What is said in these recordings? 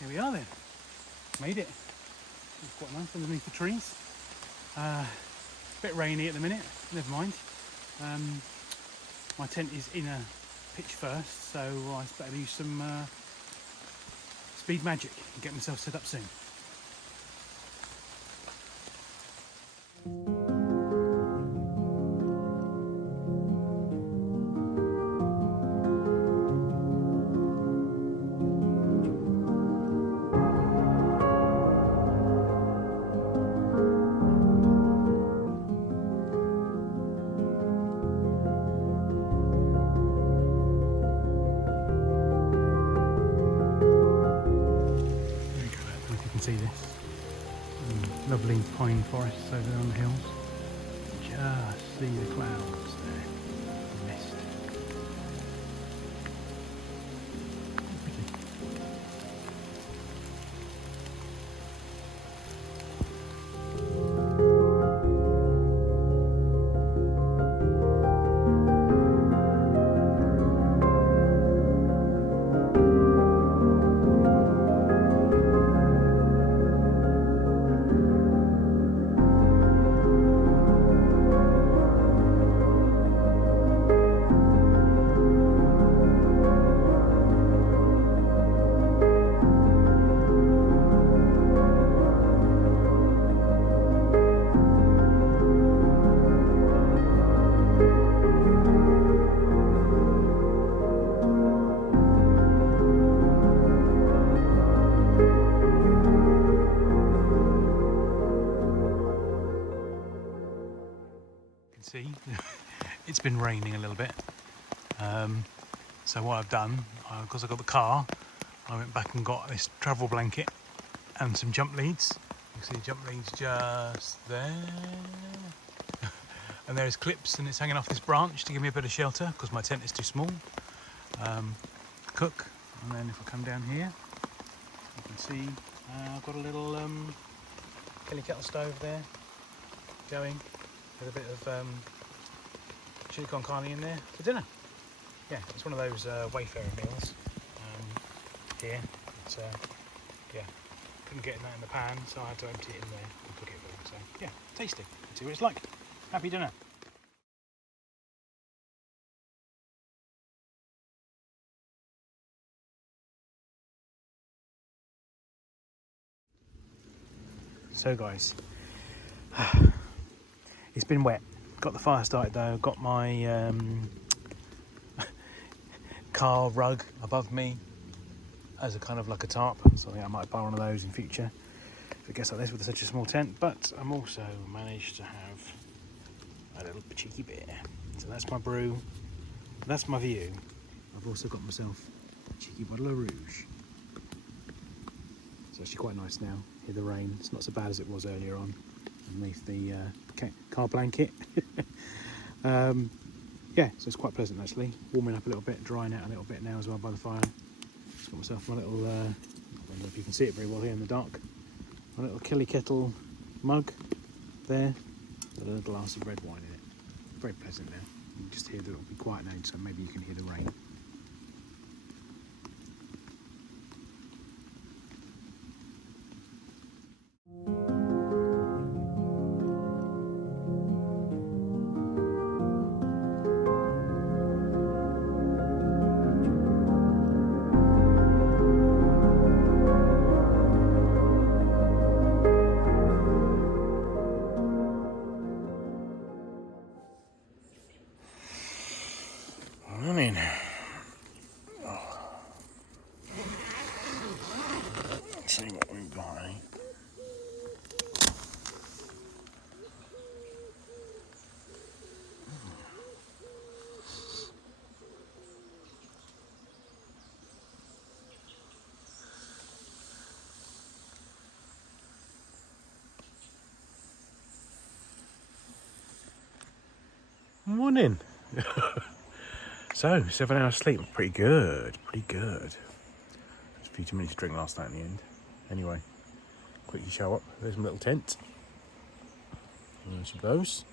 Here we are then. Made it. It's quite nice underneath the trees. A bit rainy at the minute, never mind. My tent is in a pitch first, so I better use some speed magic and get myself set up soon. See this lovely pine forest over there on the hills. Just see the clouds there, the mist. Pretty. See, it's been raining a little bit, so what I've done, because I got the car, I went back and got this travel blanket and some jump leads. You can see the jump leads just there, and there's clips, and it's hanging off this branch to give me a bit of shelter because my tent is too small. Cook, and then if I come down here, you can see I've got a little Kettle stove there going. With a bit of chili con carne in there for dinner. Yeah, it's one of those wayfarer meals here. But, yeah, couldn't get that in the pan, so I had to empty it in there and cook it for them. So yeah, tasty. Let's see what it's like. Happy dinner. So guys, it's been wet. Got the fire started though. Got my car rug above me as a kind of like a tarp. So I think I might buy one of those in future if it gets like this with such a small tent. But I'm also managed to have a little cheeky beer. So that's my brew. That's my view. I've also got myself a cheeky bottle of rouge. It's actually quite nice now. Hear the rain. It's not so bad as it was earlier on underneath the car blanket. Yeah, so it's quite pleasant actually. Warming up a little bit, drying out a little bit now as well by the fire. Just got myself my little, I don't know if you can see it very well here in the dark, my little Kettle mug there, with a little glass of red wine in it. Very pleasant now. You can just hear that it'll be quiet now, so maybe you can hear the rain. See what we've got, eh? Morning. So 7 hours sleep, pretty good, pretty good. Just a few too many to drink last night in the end. Anyway, quickly show up. There's my little tent. And some of those.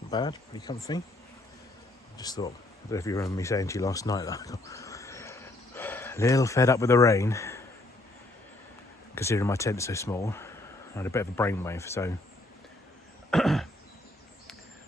Not bad, pretty comfy. I just thought, I don't know if you remember me saying to you last night that I got A little fed up with the rain, considering my tent's so small. I had a bit of a brainwave, so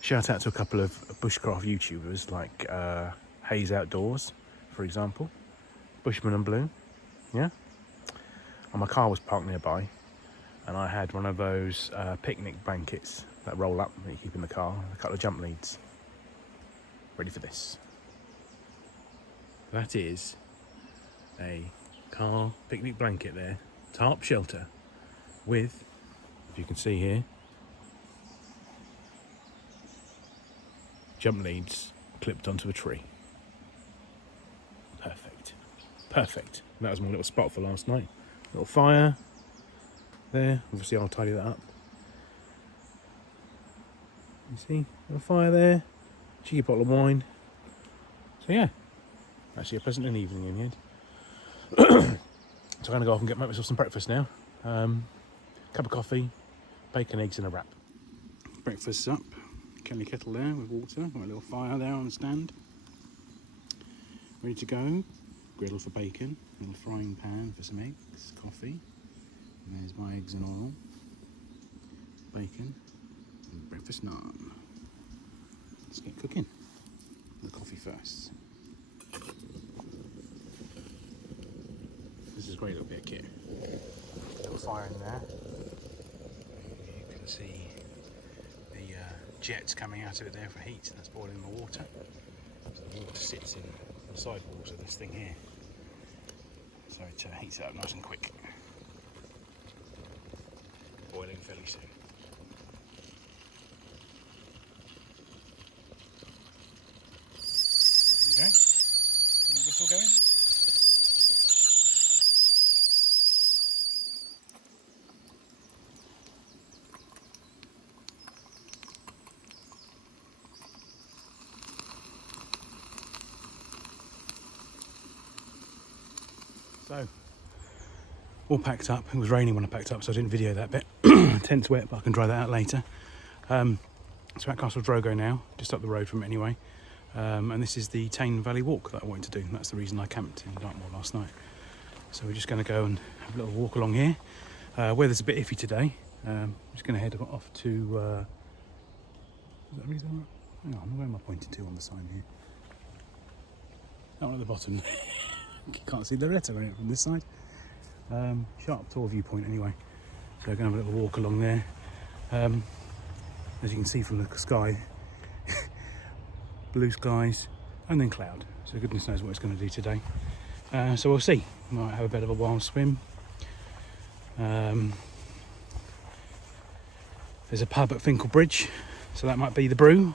shout out to a couple of bushcraft YouTubers like Hayes Outdoors, for example, Bushman and Blue, yeah. And my car was parked nearby, and I had one of those picnic blankets that roll up that you keep in the car, a couple of jump leads. Ready for this. That is a car picnic blanket there, tarp shelter, with, if you can see here, jump leads clipped onto a tree. Perfect. Perfect. That was my little spot for last night. Little fire there. Obviously I'll tidy that up. You see? Little fire there. Cheeky bottle of wine. So yeah. Actually a pleasant evening in the end. So I'm going to go off and make myself some breakfast now. Cup of coffee, bacon, eggs and a wrap. Breakfast's up. Kettle there with water. Got a little fire there on the stand. Ready to go. Griddle for bacon. Little frying pan for some eggs. Coffee. And there's my eggs and oil. Bacon. And breakfast naan. Let's get cooking. The coffee first. This is a great little bit of kit. Little fire in there. You can see the jets coming out of it there for heat. That's boiling the water. So the water sits in the sidewalls of this thing here. So it heats it up nice and quick. Boiling fairly soon. There we go. And the whistle going. So, all packed up. It was raining when I packed up, so I didn't video that bit. Tent's wet, but I can dry that out later. So at Castle Drogo now, just up the road from it anyway. And this is the Teign Valley walk that I wanted to do. That's the reason I camped in Dartmoor last night. So we're just going to go and have a little walk along here. Weather's a bit iffy today. I'm just going to head off to... is that really right? Hang on, where am I pointing to on the sign here? That one at the bottom. You can't see the letter on it from this side. Sharp Tor viewpoint anyway. So we're going to have a little walk along there. As you can see from the sky, blue skies and then cloud. So goodness knows what it's going to do today. So we'll see. Might have a bit of a wild swim. There's a pub at Fingle Bridge, so that might be the Brew.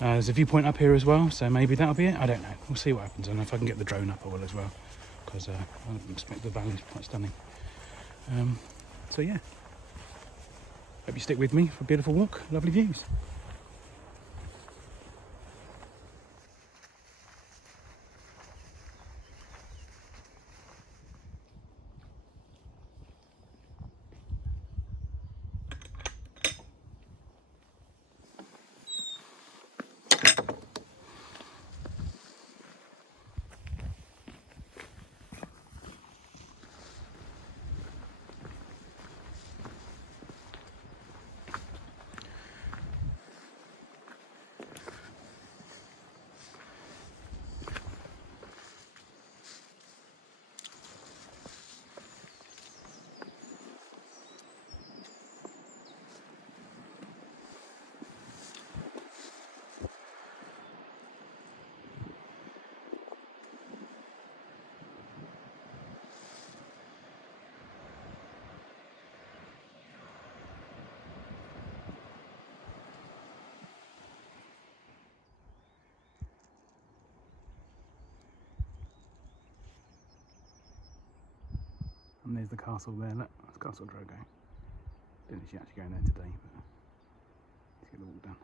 There's a viewpoint up here as well, so maybe that'll be it. I don't know. We'll see what happens. And if I can get the drone up, I will as well, because I expect the valley's quite stunning. So yeah, hope you stick with me for a beautiful walk. Lovely views. And there's the castle there, look, that's Castle Drogo. Didn't actually go in there today, but let's get the walk done.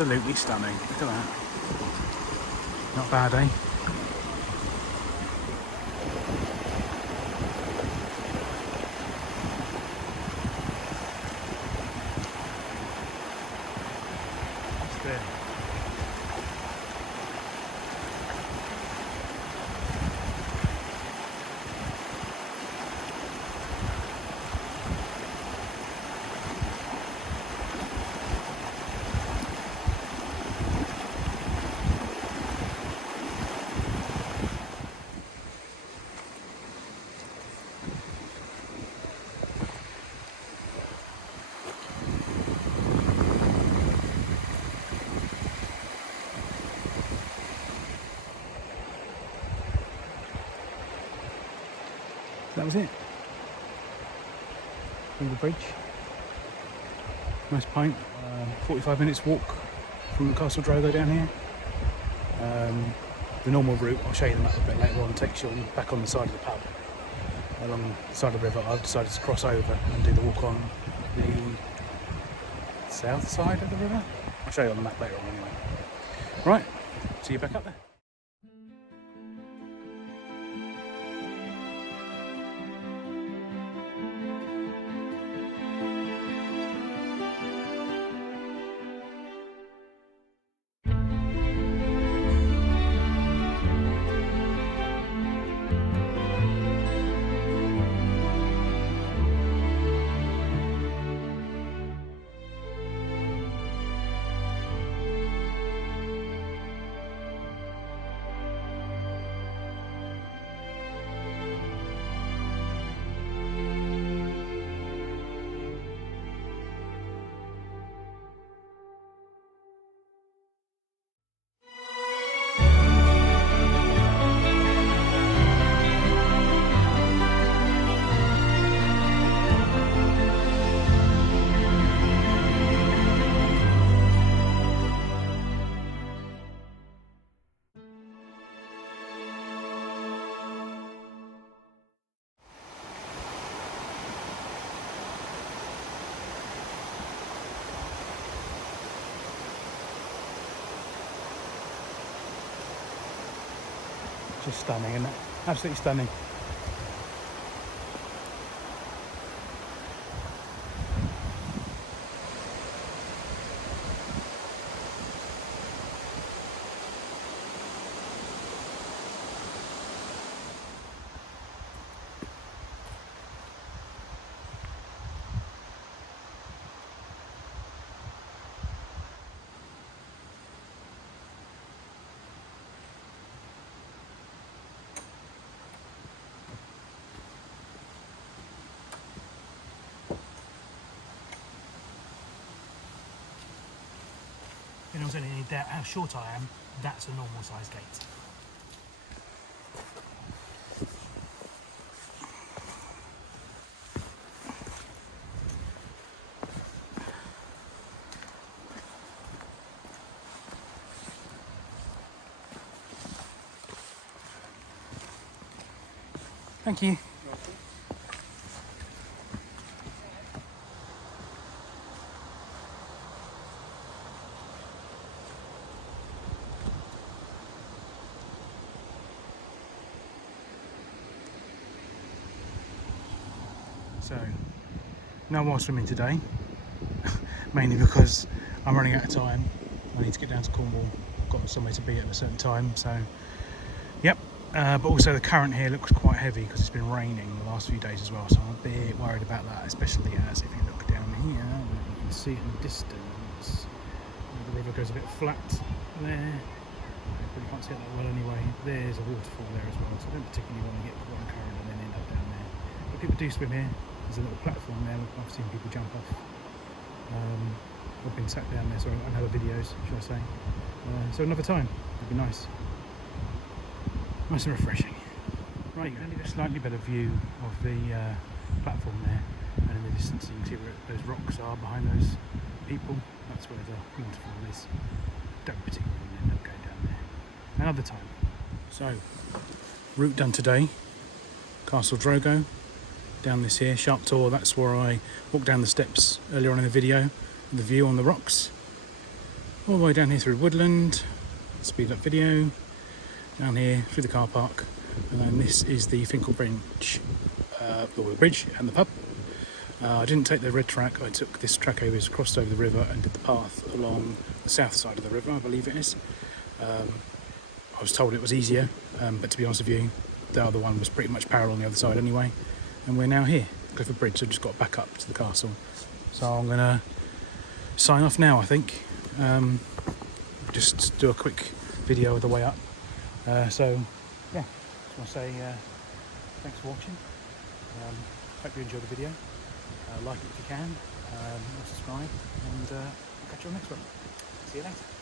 absolutely stunning. Look at that. Not bad, eh? It's there. That was it. Fingle Bridge. Nice pint. 45 minutes walk from Castle Drogo down here. The normal route, I'll show you the map a bit later on, takes you back on the side of the pub. Along the side of the river, I've decided to cross over and do the walk on the south side of the river. I'll show you on the map later on anyway. Right, see you back up there. Just stunning, isn't it? Absolutely stunning. If anyone's any doubt how short I am, that's a normal size gate. Thank you. So, no more swimming today, mainly because I'm running out of time. I need to get down to Cornwall. I've got somewhere to be at a certain time, so yep. But also the current here looks quite heavy because it's been raining the last few days as well, so I'm a bit worried about that, especially as if you look down here, you can see it in the distance. The river goes a bit flat there, but you can't see it that well anyway. There's a waterfall there as well, so I don't particularly want to get caught in the current and then end up down there. But people do swim here. There's a little platform there, I've seen people jump off. I've been sat down there, so on other videos, should I say. So another time, it'd be nice. Nice and refreshing. Right, you get a slightly better view of the platform there, and in the distance you can see where those rocks are behind those people. That's where the waterfall is. Don't particularly end up going down there. Another time. So, route done today. Castle Drogo. Down this here, sharp tour. That's where I walked down the steps earlier on in the video. The view on the rocks. all the way down here through woodland, speed up video, down here through the car park, and then this is the Fingle Bridge, the bridge and the pub. I didn't take the red track, I took this track over, crossed over the river and did the path along the south side of the river, I believe it is. I was told it was easier, but to be honest with you, the other one was pretty much parallel on the other side anyway. And we're now here, Clifford Bridge, so I've just got back up to the castle. So I'm going to sign off now, I think. Just do a quick video of the way up. So yeah, just want to say thanks for watching. Hope you enjoyed the video. Like it if you can, subscribe, and I'll catch you on the next one. See you later.